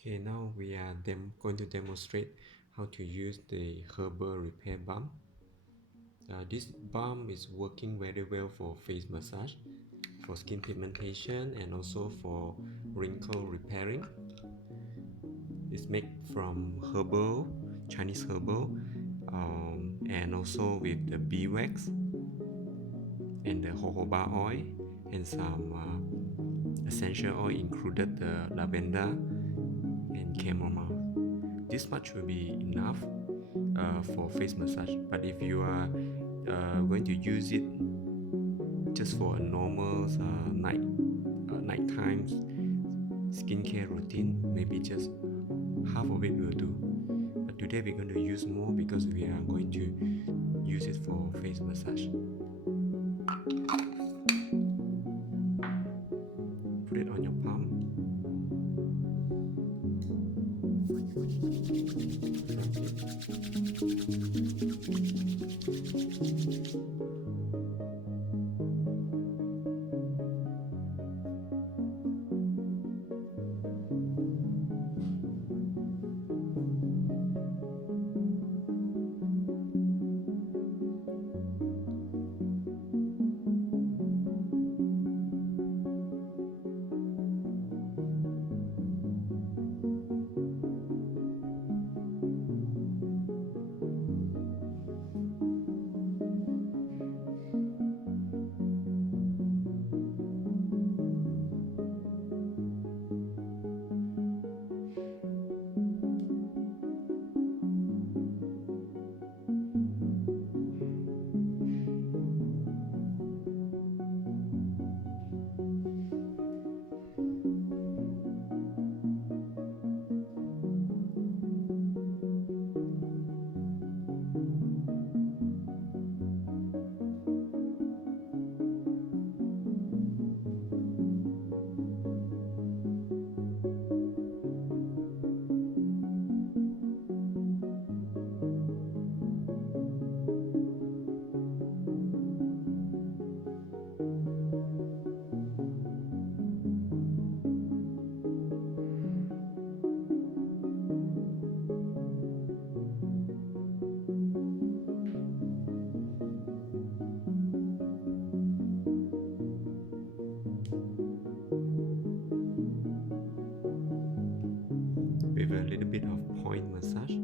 Okay, now we are going to demonstrate how to use the herbal repair balm. This balm is working very well for face massage, for skin pigmentation, and also for wrinkle repairing. It's made from herbal, Chinese herbal, and also with the beeswax and the jojoba oil and some essential oil included the lavender and chamomile. This much will be enough for face massage. But if you are going to use it just for a normal nighttime skincare routine, maybe just half of it will do. But today we're going to use more because we are going to use it for face massage. Put it on your palm. With a little bit of point massage.